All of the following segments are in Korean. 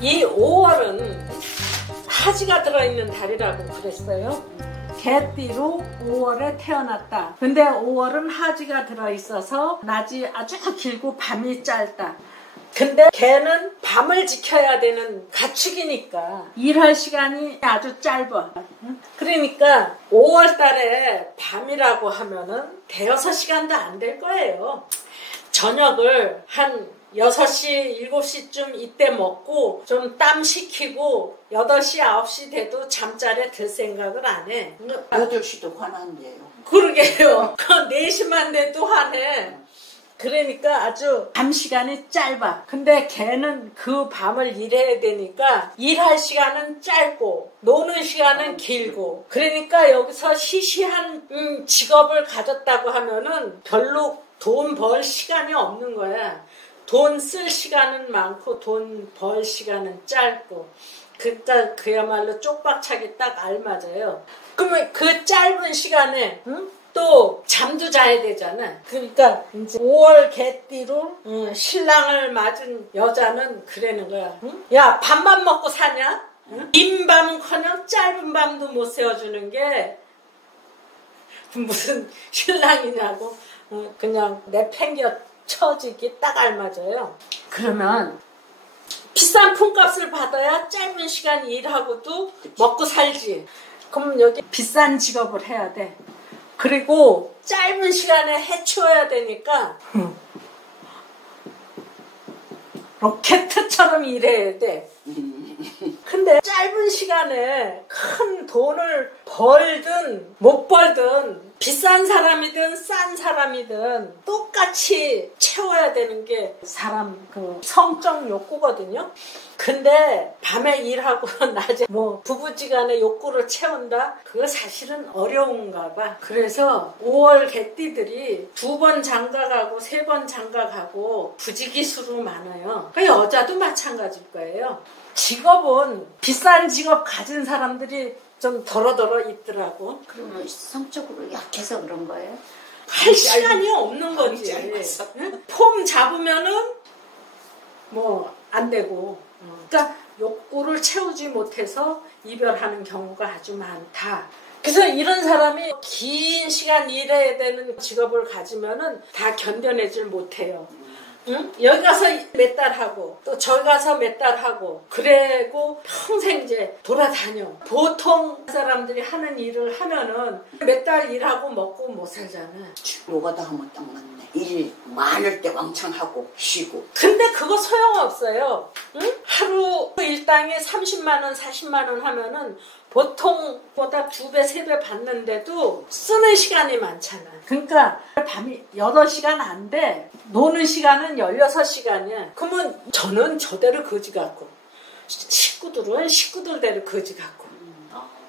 이 5월은 하지가 들어있는 달이라고 그랬어요. 개띠로 5월에 태어났다. 근데 5월은 하지가 들어있어서 낮이 아주 길고 밤이 짧다. 근데 개는 밤을 지켜야 되는 가축이니까 일할 시간이 아주 짧아. 그러니까 5월 달에 밤이라고 하면은 대여섯 시간도 안 될 거예요. 저녁을 한 6시, 7시쯤 이때 먹고 좀 땀 식히고 8시, 9시 돼도 잠자리에 들 생각을 안 해. 8시도 화난대요. 그러게요. 4시만 돼도 화내. 그러니까 아주 밤 시간이 짧아. 근데 걔는 그 밤을 일해야 되니까 일할 시간은 짧고 노는 시간은 길고, 그러니까 여기서 시시한 직업을 가졌다고 하면은 별로 돈 벌 시간이 없는 거야. 돈 쓸 시간은 많고 돈 벌 시간은 짧고. 그러니까 그야말로 쪽박차기 딱 알맞아요. 그러면 그 짧은 시간에 또 잠도 자야 되잖아. 그러니까 이제 5월 개띠로 신랑을 맞은 여자는 그러는 거야. 야, 밥만 먹고 사냐? 긴 밤은커녕 짧은 밤도 못 세워주는 게 무슨 신랑이냐고. 그냥 내팽겨 쳐지기 딱 알맞아요. 그러면 비싼 품값을 받아야 짧은 시간 일하고도 그치. 먹고 살지. 그럼 여기 비싼 직업을 해야 돼. 그리고 짧은 시간에 해치워야 되니까 로켓처럼 일해야 돼. 근데 짧은 시간에 큰 돈을 벌든 못 벌든 비싼 사람이든 싼 사람이든 똑같이 채워야 되는 게 사람 그 성적 욕구거든요. 근데 밤에 일하고 낮에 뭐 부부지간에 욕구를 채운다? 그거 사실은 어려운가 봐. 그래서 5월 개띠들이 2번 장가가고 3번 장가가고 부지기수로 많아요. 그 여자도 마찬가지일 거예요. 직업은 비싼 직업 가진 사람들이 좀 더러더러 있더라고. 그러면 성적으로 약해서 그런 거예요? 할 시간이 없는 거지. 폼 잡으면은 뭐 안 되고. 그러니까 욕구를 채우지 못해서 이별하는 경우가 아주 많다. 그래서 이런 사람이 긴 시간 일해야 되는 직업을 가지면은 다 견뎌내질 못해요. 응? 여기 가서 몇 달 하고 또 저기 가서 몇 달 하고 그리고 평생 이제 돌아다녀. 보통 사람들이 하는 일을 하면은 몇 달 일하고 먹고 못 살잖아. 노가다 하면 딱 맞네. 일 많을 때 왕창 하고 쉬고. 근데 그거 소용없어요. 응? 하루 일당에 30만 원, 40만 원 하면은 보통보다 2배, 3배 받는데도 쓰는 시간이 많잖아. 그러니까 밤이 8시간 안 돼. 노는 시간은 16시간이야. 그러면 저는 저대로 거지 같고 식구들은 식구들대로 거지 같고.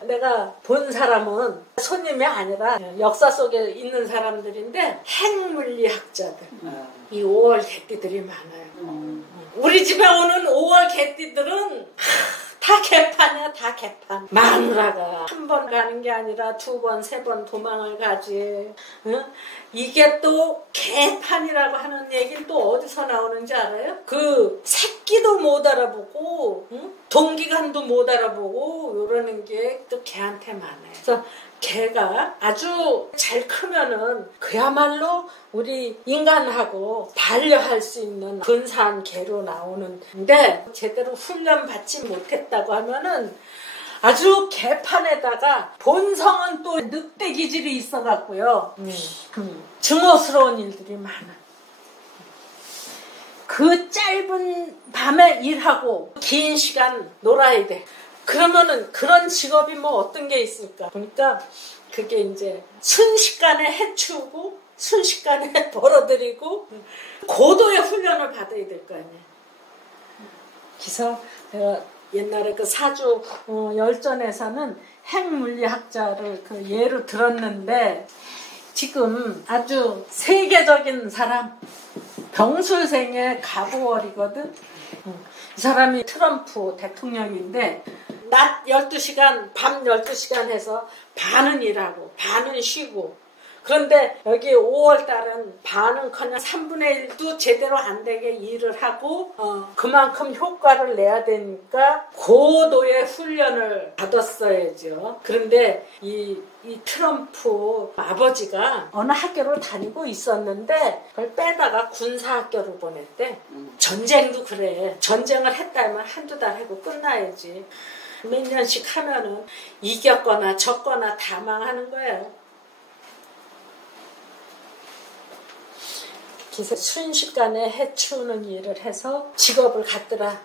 내가 본 사람은 손님이 아니라 역사 속에 있는 사람들인데 핵물리학자들. 이 5월 개띠들이 많아요. 우리 집에 오는 5월 개띠들은 다 개판이야, 다 개판. 마누라가 한 번 가는 게 아니라 2번, 3번 도망을 가지. 응? 이게 또 개판이라고 하는 얘기는 또 어디서 나오는지 알아요? 그 새끼도 못 알아보고, 응? 동기간도 못 알아보고 이러는 게 또 개한테 많아요. 그래서 개가 아주 잘 크면은 그야말로 우리 인간하고 반려할 수 있는 근사한 개로 나오는데, 제대로 훈련 받지 못했다고 하면은 아주 개판에다가 본성은 또 늑대 기질이 있어갖고요. 증오스러운 일들이 많아. 그 짧은 밤에 일하고 긴 시간 놀아야 돼. 그러면은 그런 직업이 뭐 어떤 게 있을까? 그러니까 그게 이제 순식간에 해치우고 순식간에 벌어들이고 고도의 훈련을 받아야 될 거 아니야. 그래서 내가 옛날에 그 사주 열전에서는 핵물리학자를 그 예로 들었는데, 지금 아주 세계적인 사람, 병술생의 가보월이거든. 이 사람이 트럼프 대통령인데 낮 12시간, 밤 12시간 해서 반은 일하고 반은 쉬고, 그런데 여기 5월달은 반은커녕 3분의 1도 제대로 안 되게 일을 하고 그만큼 효과를 내야 되니까 고도의 훈련을 받았어야죠. 그런데 이 트럼프 아버지가 어느 학교를 다니고 있었는데 그걸 빼다가 군사학교를 보냈대. 전쟁도 그래. 전쟁을 했다면 한두 달 하고 끝나야지. 몇 년씩 하면은 이겼거나 졌거나 다 망하는 거예요. 그래서 순식간에 해치우는 일을 해서 직업을 갖더라.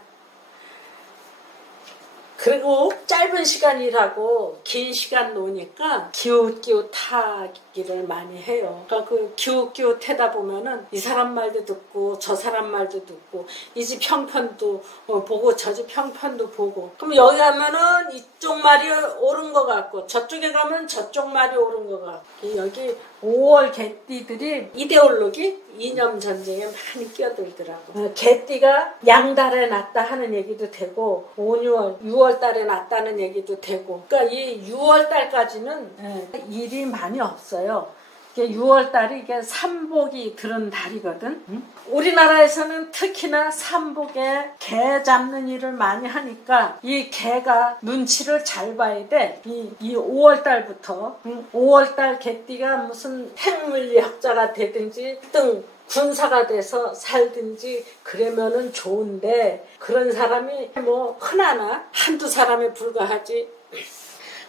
그리고 짧은 시간 일하고 긴 시간 노니까 기웃기웃하기를 많이 해요. 그러니까 그 기웃기웃하다 보면은 이 사람 말도 듣고 저 사람 말도 듣고 이 집 형편도 보고 저 집 형편도 보고, 그럼 여기 가면은 이쪽 말이 옳은 것 같고 저쪽에 가면 저쪽 말이 옳은 것 같고, 여기 5월 개띠들이 이데올로기 이념 전쟁에 많이 끼어들더라고. 개띠가 양달에 났다 하는 얘기도 되고 5, 6월 달에 났다는 얘기도 되고, 그러니까 이 6월 달까지는 일이 많이 없어요. 6월 달이 이게 삼복이 들은 달이거든. 우리나라에서는 특히나 삼복에 개 잡는 일을 많이 하니까 이 개가 눈치를 잘 봐야 돼. 이 5월 달부터 5월 달 개띠가 무슨 핵물리학자가 되든지 등 군사가 돼서 살든지 그러면은 좋은데, 그런 사람이 뭐 흔하나 한두 사람에 불과하지.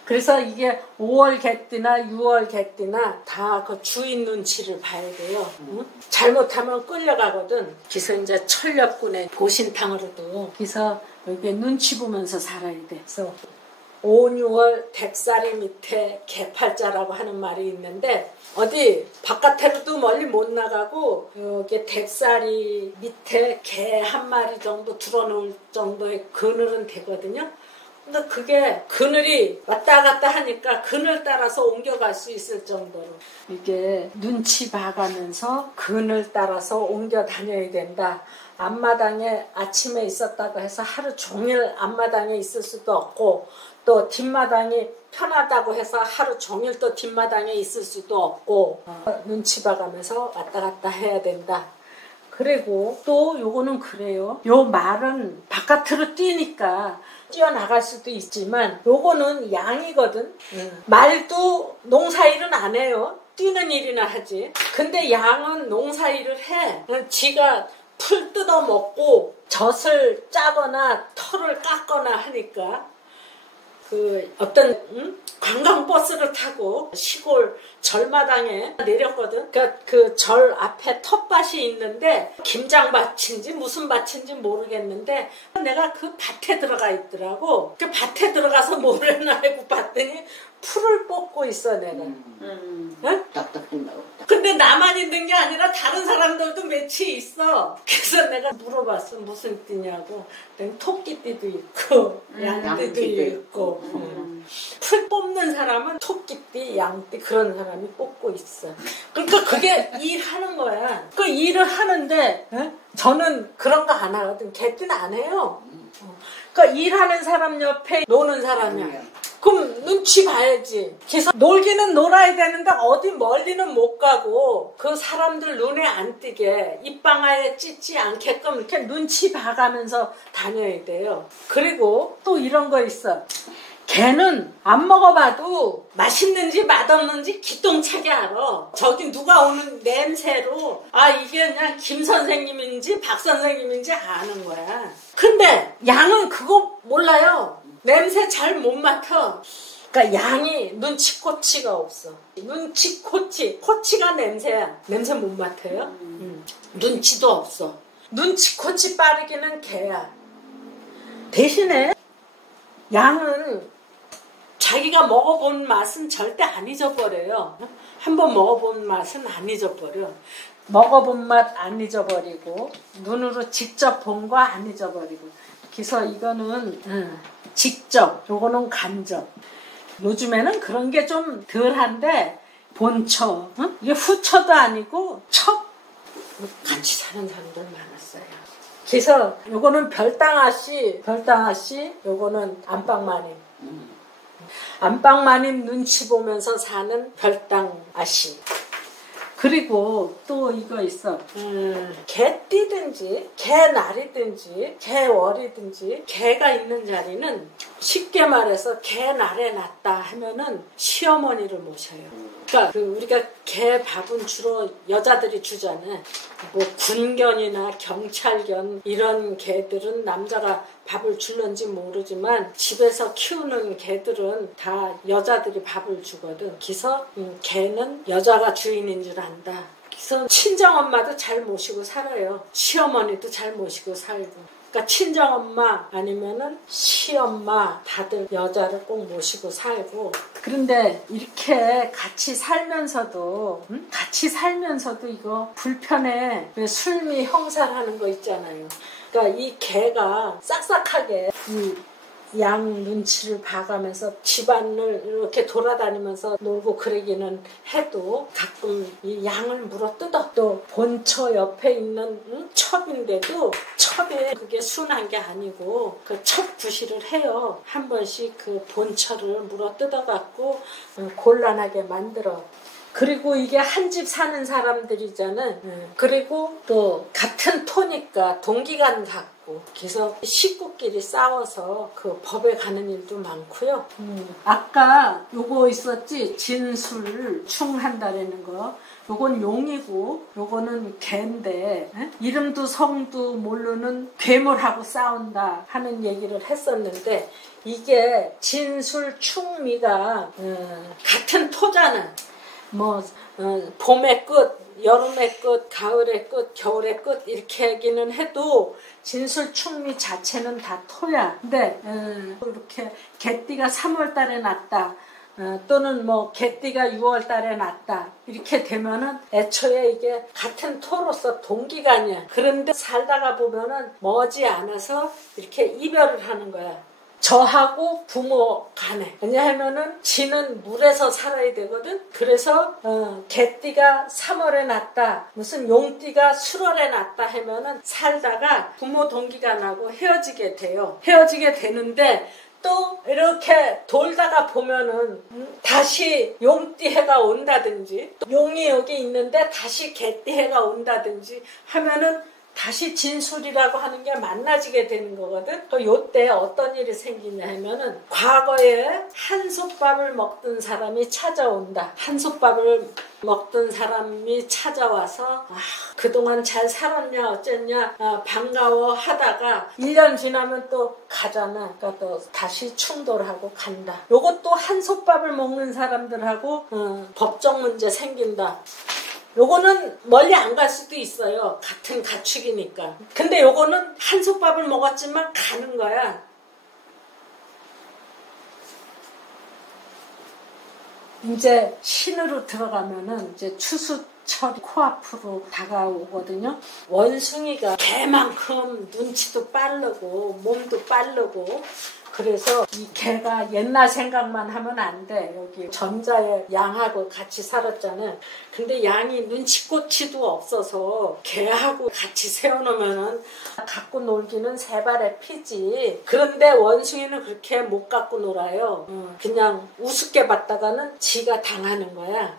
그래서 이게 5월 개띠나 6월 개띠나 다 그 주인 눈치를 봐야 돼요. 응? 잘못하면 끌려가거든. 그래서 이제 천렵군의 보신탕으로도 그래서 여기 눈치 보면서 살아야 돼. 그래서 5, 6월 덱사리 밑에 개팔자라고 하는 말이 있는데, 어디 바깥으로도 멀리 못 나가고 여기 덱사리 밑에 개 한 마리 정도 들어놓을 정도의 그늘은 되거든요. 근데 그게 그늘이 왔다 갔다 하니까 그늘 따라서 옮겨갈 수 있을 정도로 이게 눈치 봐가면서 그늘 따라서 옮겨 다녀야 된다. 앞마당에 아침에 있었다고 해서 하루 종일 앞마당에 있을 수도 없고, 또 뒷마당이 편하다고 해서 하루 종일 또 뒷마당에 있을 수도 없고, 눈치 봐가면서 왔다 갔다 해야 된다. 그리고 또 요거는 그래요. 요 말은 바깥으로 뛰니까 뛰어나갈 수도 있지만 요거는 양이거든. 말도 농사일은 안 해요. 뛰는 일이나 하지. 근데 양은 농사일을 해. 지가 풀 뜯어먹고 젖을 짜거나 털을 깎거나 하니까 그 어떤 관광버스를 타고 시골 절마당에 내렸거든. 그 절 앞에 텃밭이 있는데 김장밭인지 무슨 밭인지 모르겠는데 내가 그 밭에 들어가 있더라고. 그 밭에 들어가서 뭘 했나 하고 봤더니 풀을 뽑고 있어 내가. 응? 답답한다고. 근데 나만 있는 게 아니라 다른 사람들도 몇이 있어. 그래서 내가 물어봤어. 무슨 띠냐고. 토끼띠도 있고 양띠도 있고. 풀 뽑는 사람은 토끼띠, 양띠 그런 사람이 뽑고 있어. 그러니까 그게 일하는 거야. 그 일을 하는데 저는 그런 거 안 하거든. 개띠는 안 해요. 그러니까 일하는 사람 옆에 노는 사람이야. 그럼 눈치 봐야지. 그래서 놀기는 놀아야 되는데 어디 멀리는 못 가고 그 사람들 눈에 안 띄게 입방아에 찢지 않게끔 이렇게 눈치 봐가면서 다녀야 돼요. 그리고 또 이런 거 있어. 개는 안 먹어봐도 맛있는지 맛없는지 기똥차게 알아. 저기 누가 오는 냄새로 아 이게 그냥 김 선생님인지 박 선생님인지 아는 거야. 근데 양은 그거 몰라요. 냄새 잘 못 맡아. 그러니까 양이 눈치코치가 없어. 코치가 냄새야. 냄새 못 맡아요. 눈치도 없어. 눈치코치 빠르기는 개야. 대신에 양은 자기가 먹어본 맛은 절대 안 잊어버려요. 한번 먹어본 맛은 안 잊어버려. 먹어본 맛 안 잊어버리고 눈으로 직접 본 거 안 잊어버리고. 그래서 이거는 직접, 요거는 간접. 요즘에는 그런 게 좀 덜한데 본처, 이게 후처도 아니고 척 같이 사는 사람들 많았어요. 그래서 요거는 별당아씨, 요거는 안방마님. 안방마님 눈치 보면서 사는 별당아씨. 그리고 또 이거 있어. 개띠든지 개날이든지 개월이든지 개가 있는 자리는 쉽게 말해서 개날에 났다 하면은 시어머니를 모셔요. 그러니까 우리가 개 밥은 주로 여자들이 주잖아. 뭐 군견이나 경찰견 이런 개들은 남자가 밥을 줄는지 모르지만 집에서 키우는 개들은 다 여자들이 밥을 주거든. 그래서 개는 여자가 주인인 줄 안다. 그래서 친정엄마도 잘 모시고 살아요. 시어머니도 잘 모시고 살고. 그러니까 친정엄마 아니면은 시엄마 다들 여자를 꼭 모시고 살고. 그런데 이렇게 같이 살면서도 이거 불편해. 술미 형살하는 거 있잖아요. 그러니까 이 개가 싹싹하게 양 눈치를 봐가면서 집안을 이렇게 돌아다니면서 놀고 그러기는 해도 가끔 이 양을 물어뜯어. 또 본처 옆에 있는 첩인데도 첩이 그게 순한 게 아니고 그 첩 구실을 해요. 한 번씩 그 본처를 물어뜯어갖고 곤란하게 만들어. 그리고 이게 한 집 사는 사람들이잖아. 그리고 또 같은 토니까 동기간 같고 그래서 식구끼리 싸워서 그 법에 가는 일도 많고요. 아까 요거 있었지? 진술 충한다라는 거. 요건 용이고 요거는 개인데 이름도 성도 모르는 괴물하고 싸운다 하는 얘기를 했었는데 이게 진술 충미가 같은 토잖아. 뭐 봄의 끝, 여름의 끝, 가을의 끝, 겨울의 끝 이렇게 얘기는 해도 진술충미 자체는 다 토야. 근데 이렇게 개띠가 3월 달에 났다. 또는 뭐 개띠가 6월 달에 났다. 이렇게 되면은 애초에 이게 같은 토로서 동기간이야. 그런데 살다가 보면은 머지않아서 이렇게 이별을 하는 거야. 저하고 부모 간에. 왜냐하면은 지는 물에서 살아야 되거든. 그래서 개띠가 3월에 났다, 무슨 용띠가 7월에 났다 하면은 살다가 부모 동기간하고 헤어지게 돼요. 헤어지게 되는데 또 이렇게 돌다가 보면은 다시 용띠 해가 온다든지, 용이 여기 있는데 다시 개띠 해가 온다든지 하면은 다시 진술이라고 하는 게 만나지게 되는 거거든. 또 요때 어떤 일이 생기냐 하면은 과거에 한솥밥을 먹던 사람이 찾아온다. 한솥밥을 먹던 사람이 찾아와서 그동안 잘 살았냐 어쨌냐 반가워 하다가 1년 지나면 또 가잖아. 그러니까 또 다시 충돌하고 간다. 요것도 한솥밥을 먹는 사람들하고 법적 문제 생긴다. 요거는 멀리 안 갈 수도 있어요. 같은 가축이니까. 근데 요거는 한솥밥을 먹었지만 가는 거야. 이제 신으로 들어가면은 이제 추수철이 코앞으로 다가오거든요. 원숭이가 개만큼 눈치도 빠르고 몸도 빠르고 그래서 이 개가 옛날 생각만 하면 안 돼. 여기 전자에 양하고 같이 살았잖아. 근데 양이 눈치꼬치도 없어서 개하고 같이 세워놓으면은 갖고 놀기는 세 발의 피지. 그런데 원숭이는 그렇게 못 갖고 놀아요. 그냥 우습게 봤다가는 지가 당하는 거야.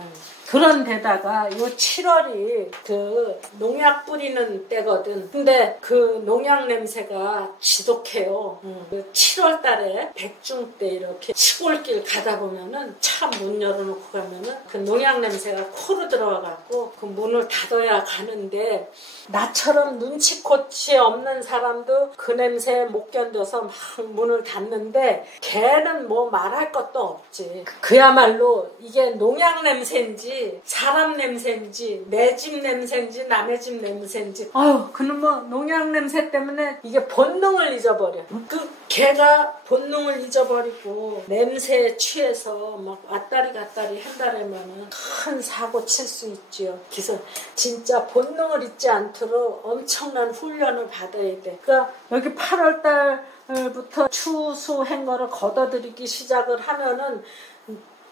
그런 데다가 요 7월이 그 농약 뿌리는 때거든. 근데 그 농약 냄새가 지독해요. 그 7월 달에 백중 때 이렇게 시골길 가다 보면은 차 문 열어놓고 가면은 그 농약 냄새가 코로 들어와갖고 그 문을 닫아야 가는데 나처럼 눈치코치 없는 사람도 그 냄새에 못 견뎌서 막 문을 닫는데 개는 뭐 말할 것도 없지. 그야말로 이게 농약 냄새인지 사람 냄새인지 내 집 냄새인지 남의 집 냄새인지 그놈 뭐 농약 냄새 때문에 이게 본능을 잊어버려. 그 개가 본능을 잊어버리고 냄새에 취해서 막 왔다리 갔다리 한다라면은 큰 사고 칠 수 있지요. 그래서 진짜 본능을 잊지 않도록 엄청난 훈련을 받아야 돼. 그러니까 여기 8월 달부터 추수 행거를 걷어들이기 시작을 하면은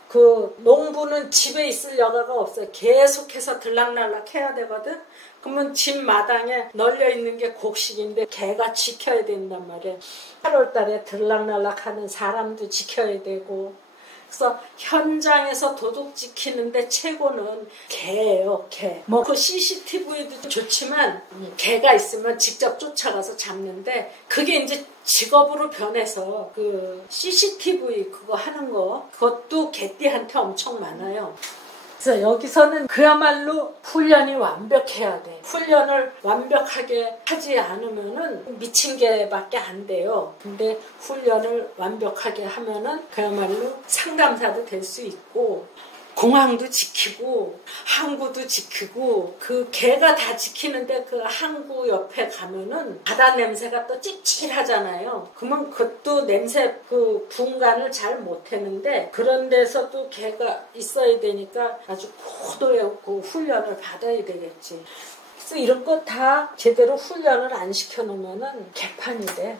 그 농부는 집에 있을 여가가 없어요. 계속해서 들락날락 해야 되거든. 그러면 집 마당에 널려 있는 게 곡식인데 개가 지켜야 된단 말이야. 8월 달에 들락날락 하는 사람도 지켜야 되고 그래서 현장에서 도둑 지키는데 최고는 개예요, 개. 뭐 그 CCTV도 좋지만 개가 있으면 직접 쫓아가서 잡는데 그게 이제 직업으로 변해서 그 CCTV 그거 하는 거 그것도 개띠한테 엄청 많아요. 그래서 여기서는 그야말로 훈련이 완벽해야 돼. 훈련을 완벽하게 하지 않으면은 미친 개밖에 안 돼요. 근데 훈련을 완벽하게 하면은 그야말로 상담사도 될 수 있고 공항도 지키고 항구도 지키고 그 개가 다 지키는데 그 항구 옆에 가면은 바다 냄새가 또 찝찝하잖아요. 그러면 그것도 냄새 그 분간을 잘 못했는데 그런 데서도 개가 있어야 되니까 아주 고도의 그 훈련을 받아야 되겠지. 그래서 이런 거 다 제대로 훈련을 안 시켜놓으면은 개판이 돼.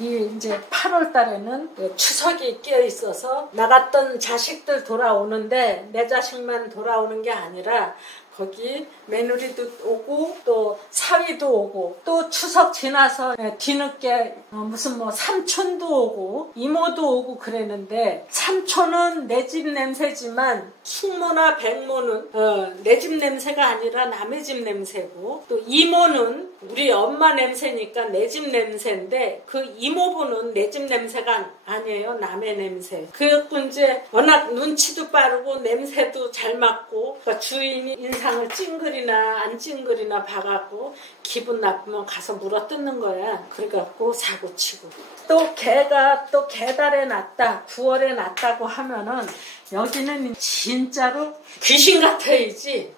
이 이제 8월 달에는 추석이 끼어 있어서 나갔던 자식들 돌아오는데 내 자식만 돌아오는 게 아니라 거기 며느리도 오고 또 사위도 오고 또 추석 지나서 뒤늦게 무슨 뭐 삼촌도 오고 이모도 오고 그랬는데 삼촌은 내 집 냄새지만 숙모나 백모는 내 집 냄새가 아니라 남의 집 냄새고 또 이모는 우리 엄마 냄새니까 내 집 냄새인데 그 이모부는 내 집 냄새가 아니에요. 남의 냄새. 그래갖고 이제 워낙 눈치도 빠르고 냄새도 잘 맡고 그러니까 주인이 인상을 찡그리나 안 찡그리나 봐갖고 기분 나쁘면 가서 물어뜯는 거야. 그래갖고 사고치고 또 개가 또 개달에 났다 9월에 났다고 하면은 여기는 진짜로 귀신 같아야지.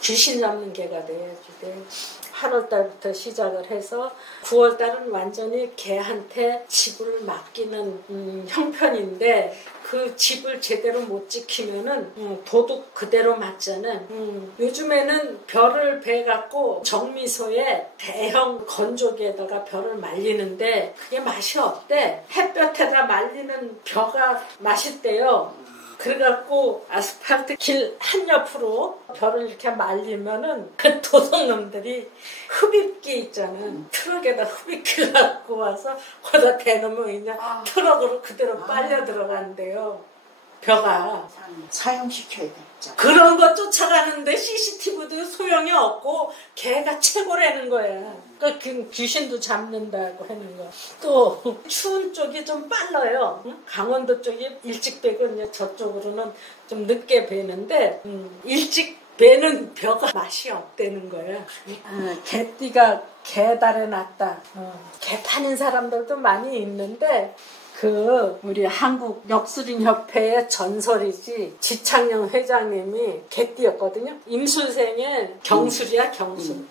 귀신 잡는 개가 돼야지 돼. 8월 달부터 시작을 해서 9월 달은 완전히 개한테 집을 맡기는 형편인데 그 집을 제대로 못 지키면은 도둑 그대로 맞잖아. 요즘에는 벼를 베갖고 정미소에 대형 건조기에다가 벼를 말리는데 그게 맛이 없대. 햇볕에다 말리는 벼가 맛있대요. 그래갖고 아스팔트 길 한옆으로 벼를 이렇게 말리면은 그 도둑놈들이 흡입기 있잖아. 트럭에다 흡입기를 갖고 와서 거기다 대놓으면 그냥 트럭으로 그대로 빨려 들어간대요. 벼가. 사용시켜야 돼. 그런 거 쫓아가는데 CCTV도 소용이 없고 개가 최고라는 거야. 그러니까 귀신도 잡는다고 하는 거. 또 추운 쪽이 좀 빨라요. 강원도 쪽이 일찍 배고 저쪽으로는 좀 늦게 배는데 일찍 배는 벼가 맛이 없다는 거야. 개띠가 개달에 났다. 개 파는 사람들도 많이 있는데 그 우리 한국 역술인협회의 전설이지 지창영 회장님이 개띠였거든요. 임술생의 경술이야 경술.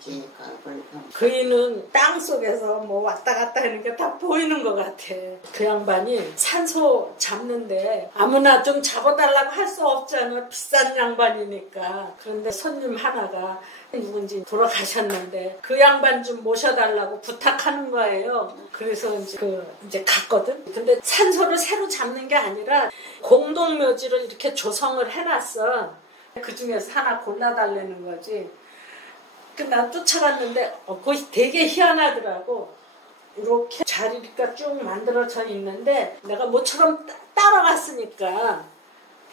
그이는 땅속에서 뭐 왔다 갔다 하는 게 다 보이는 것 같아. 그 양반이 산소 잡는데 아무나 좀 잡아달라고 할 수 없잖아. 비싼 양반이니까. 그런데 손님 하나가 누군지 돌아가셨는데 그 양반 좀 모셔달라고 부탁하는 거예요. 그래서 이제 갔거든. 근데 산소를 새로 잡는 게 아니라 공동묘지를 이렇게 조성을 해놨어. 그 중에서 하나 골라달라는 거지. 나 쫓아갔는데 거기 되게 희한하더라고. 이렇게 자리가 쭉 만들어져 있는데 내가 모처럼 따라갔으니까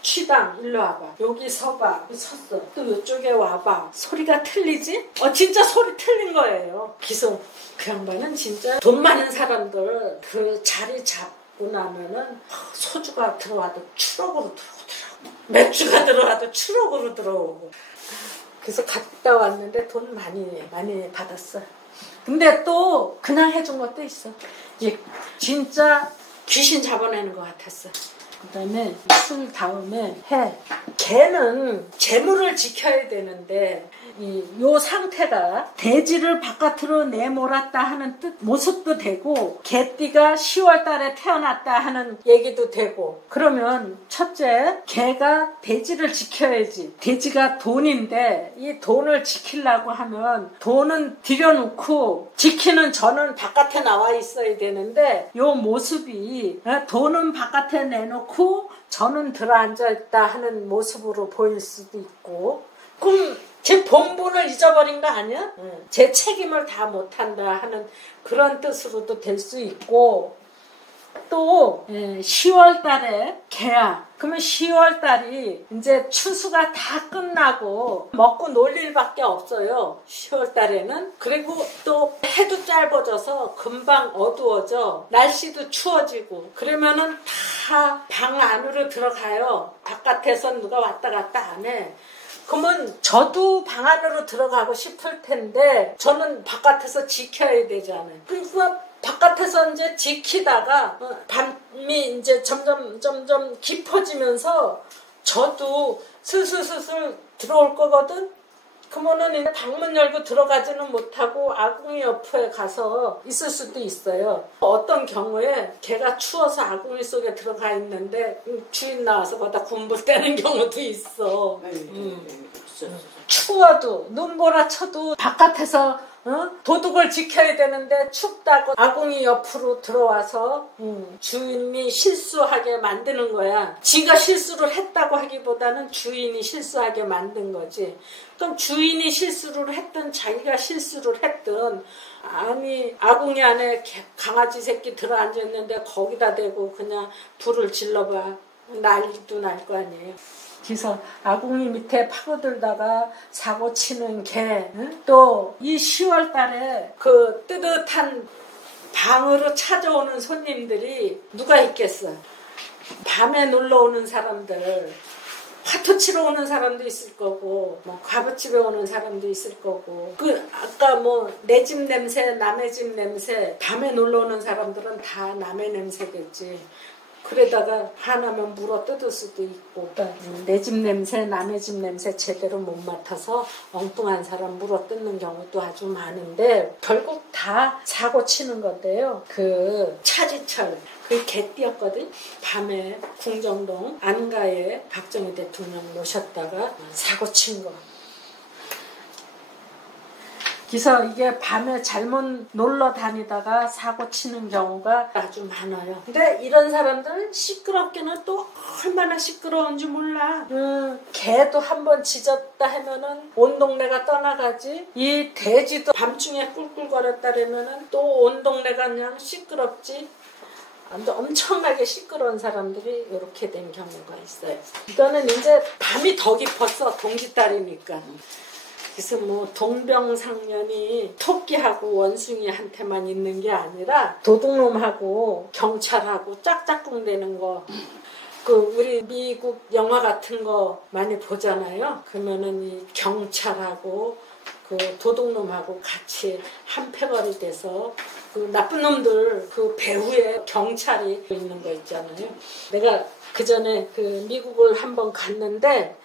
취당 일로 와봐. 여기 서봐. 섰어. 또 이쪽에 와봐. 소리가 틀리지? 진짜 소리 틀린 거예요. 그래서 그 양반은 진짜 돈 많은 사람들 그 자리 잡고 나면은 소주가 들어와도 추럭으로 들어오더라고. 맥주가 들어와도 추럭으로 들어오고. 그래서 갔다 왔는데 돈 많이 받았어. 근데 또 그냥 해준 것도 있어. 진짜 귀신 잡아내는 것 같았어. 그 다음에 술 다음에 해. 개는 재물을 지켜야 되는데 요 상태가 돼지를 바깥으로 내몰았다 하는 모습도 되고 개띠가 10월 달에 태어났다 하는 얘기도 되고 그러면 첫째 개가 돼지를 지켜야지. 돼지가 돈인데 이 돈을 지키려고 하면 돈은 들여놓고 지키는 저는 바깥에 나와 있어야 되는데 요 모습이 돈은 바깥에 내놓고 저는 들어앉아있다 하는 모습으로 보일 수도 있고 그럼 제 본분을 잊어버린 거 아니야? 제 책임을 다 못한다 하는 그런 뜻으로도 될 수 있고 또 10월 달에 개야. 그러면 10월 달이 이제 추수가 다 끝나고 먹고 놀 일밖에 없어요. 10월 달에는. 그리고 또 해도 짧아져서 금방 어두워져. 날씨도 추워지고. 그러면은 다 방 안으로 들어가요. 바깥에서 누가 왔다 갔다 안 해. 그러면 저도 방 안으로 들어가고 싶을 텐데 저는 바깥에서 지켜야 되잖아요. 그러니까 바깥에서 이제 지키다가 밤이 이제 점점 깊어지면서 저도 슬슬 들어올 거거든. 그러면은 이제 방문 열고 들어가지는 못하고 아궁이 옆에 가서 있을 수도 있어요. 어떤 경우에 개가 추워서 아궁이 속에 들어가 있는데 주인 나와서 거기다 군불 떼는 경우도 있어. 추워도 눈보라 쳐도 바깥에서 도둑을 지켜야 되는데 춥다고 아궁이 옆으로 들어와서 주인이 실수하게 만드는 거야. 지가 실수를 했다고 하기보다는 주인이 실수하게 만든 거지. 그럼 주인이 실수를 했든 자기가 실수를 했든 아니 아궁이 안에 강아지 새끼 들어앉아있는데 거기다 대고 그냥 불을 질러봐. 난리도 날 거 아니에요. 그래서 아궁이 밑에 파고들다가 사고 치는 개, 또 이 10월 달에 그 뜨뜻한 방으로 찾아오는 손님들이 누가 있겠어? 밤에 놀러 오는 사람들, 화투 치러 오는 사람도 있을 거고, 뭐 과부집에 오는 사람도 있을 거고, 그 아까 뭐 내 집 냄새, 남의 집 냄새, 밤에 놀러 오는 사람들은 다 남의 냄새겠지. 그러다가 하나면 물어 뜯을 수도 있고, 내 집 냄새, 남의 집 냄새 제대로 못 맡아서 엉뚱한 사람 물어 뜯는 경우도 아주 많은데 결국 다 사고 치는 건데요. 그 차지철, 그 개띠였거든. 밤에 궁정동 안가에 박정희 대통령 모셨다가 사고 친 거. 그래서 이게 밤에 잘못 놀러 다니다가 사고 치는 경우가 아주 많아요. 근데 이런 사람들은 시끄럽게는 또 얼마나 시끄러운지 몰라. 개도 한번 짖었다 하면은 온 동네가 떠나가지. 이 돼지도 밤중에 꿀꿀거렸다 그러면은 또 온 동네가 그냥 시끄럽지. 엄청나게 시끄러운 사람들이 이렇게 된 경우가 있어요. 이거는 이제 밤이 더 깊었어. 동짓달이니까. 그래서 뭐 동병상련이 토끼하고 원숭이한테만 있는 게 아니라 도둑놈하고 경찰하고 짝짝꿍 되는 거. 그 우리 미국 영화 같은 거 많이 보잖아요. 그러면은 이 경찰하고 그 도둑놈하고 같이 한 패거리 돼서 그 나쁜 놈들 그 배후에 경찰이 있는 거 있잖아요. 내가 그 전에 그 미국을 한번 갔는데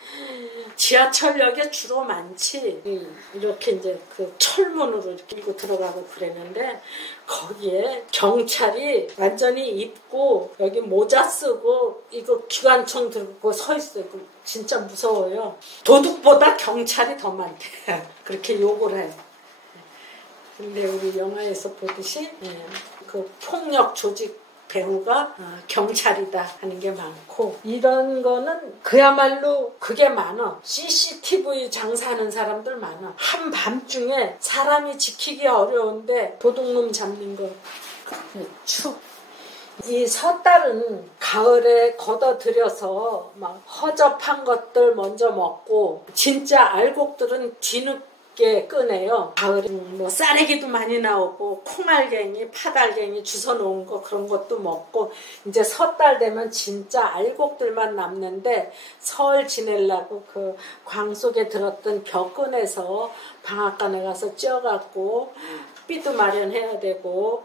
지하철역에 주로 많지. 이렇게 이제 그 철문으로 이렇게 밀고 들어가고 그랬는데 거기에 경찰이 완전히 입고 여기 모자 쓰고 이거 기관총 들고 서 있어요. 진짜 무서워요. 도둑보다 경찰이 더 많대. 그렇게 욕을 해. 근데 우리 영화에서 보듯이 그 폭력 조직 배우가 경찰이다 하는 게 많고, 이런 거는 그야말로 그게 많아. CCTV 장사하는 사람들 많아. 한밤중에 사람이 지키기 어려운데 도둑놈 잡는 거. 이 섣달은 가을에 걷어들여서 막 허접한 것들 먼저 먹고, 진짜 알곡들은 뒤늦게 꺼내요. 가을에 뭐 쌀래기도 많이 나오고 콩알갱이, 파달갱이 주워 놓은 거 그런 것도 먹고, 이제 섣달 되면 진짜 알곡들만 남는데 설 지내려고 그 광 속에 들었던 벼 꺼내서 방앗간에 가서 찧어갖고 삐도 마련해야 되고,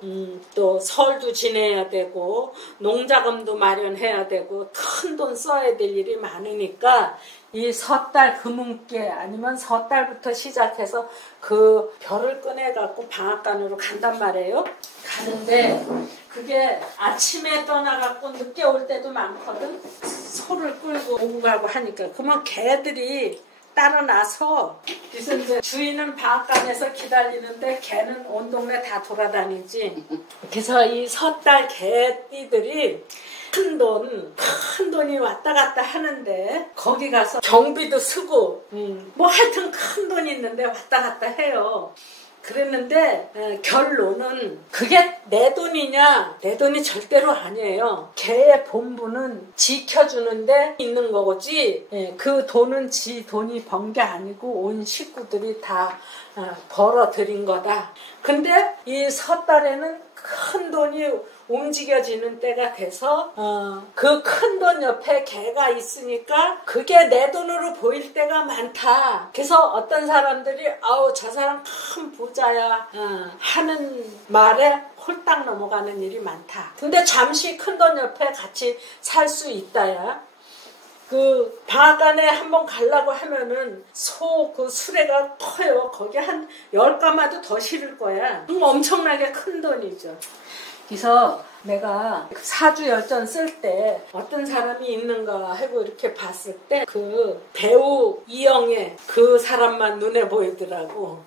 또 설도 지내야 되고 농자금도 마련해야 되고 큰 돈 써야 될 일이 많으니까 이 섣달 금운께 아니면 섣달부터 시작해서 그 벼를 꺼내갖고 방앗간으로 간단 말이에요. 가는데 그게 아침에 떠나갖고 늦게 올 때도 많거든. 소를 끌고 오고 가고 하니까. 그러면 개들이 따로 나서, 그래서 이제 주인은 방앗간에서 기다리는데 개는 온 동네 다 돌아다니지. 그래서 이 섣달 개띠들이 큰 돈이 왔다 갔다 하는데 거기 가서 경비도 쓰고 뭐 하여튼 큰 돈이 있는데 왔다 갔다 해요. 그랬는데 결론은 그게 내 돈이냐? 내 돈이 절대로 아니에요. 걔의 본분은 지켜주는데 있는 거지. 그 돈은 지 돈이 번 게 아니고 온 식구들이 다 벌어들인 거다. 근데 이 섣달에는 큰 돈이 움직여지는 때가 돼서 그 큰 돈 옆에 개가 있으니까 그게 내 돈으로 보일 때가 많다. 그래서 어떤 사람들이 아우 저 사람 큰 부자야 하는 말에 홀딱 넘어가는 일이 많다. 근데 잠시 큰 돈 옆에 같이 살 수 있다야. 그 방앗간에 한번 가려고 하면은 그 수레가 커요. 거기 한 10가마도 더 실을 거야. 엄청나게 큰 돈이죠. 그래서 내가 사주열전 쓸 때 어떤 사람이 있는가 하고 이렇게 봤을 때 그 배우 이영애 그 사람만 눈에 보이더라고.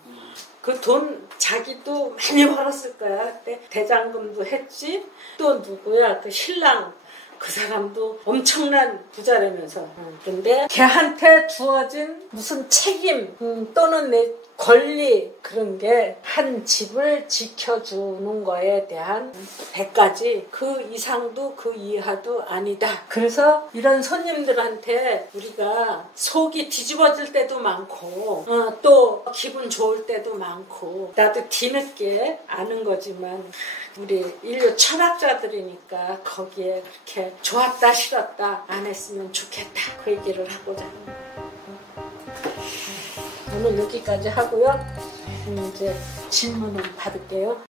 그 돈 자기도 많이 벌었을 거야. 그때 대장금도 했지. 또 누구야? 그 신랑 그 사람도 엄청난 부자라면서. 근데 걔한테 주어진 무슨 책임 또는 내 권리 그런 게 한 집을 지켜주는 거에 대한 대가지 그 이상도 그 이하도 아니다. 그래서 이런 손님들한테 우리가 속이 뒤집어질 때도 많고 또 기분 좋을 때도 많고 나도 뒤늦게 아는 거지만 우리 인류 철학자들이니까 거기에 그렇게 좋았다 싫었다 안 했으면 좋겠다 그 얘기를 하고자 오늘 여기까지 하고요. 이제 질문을 받을게요.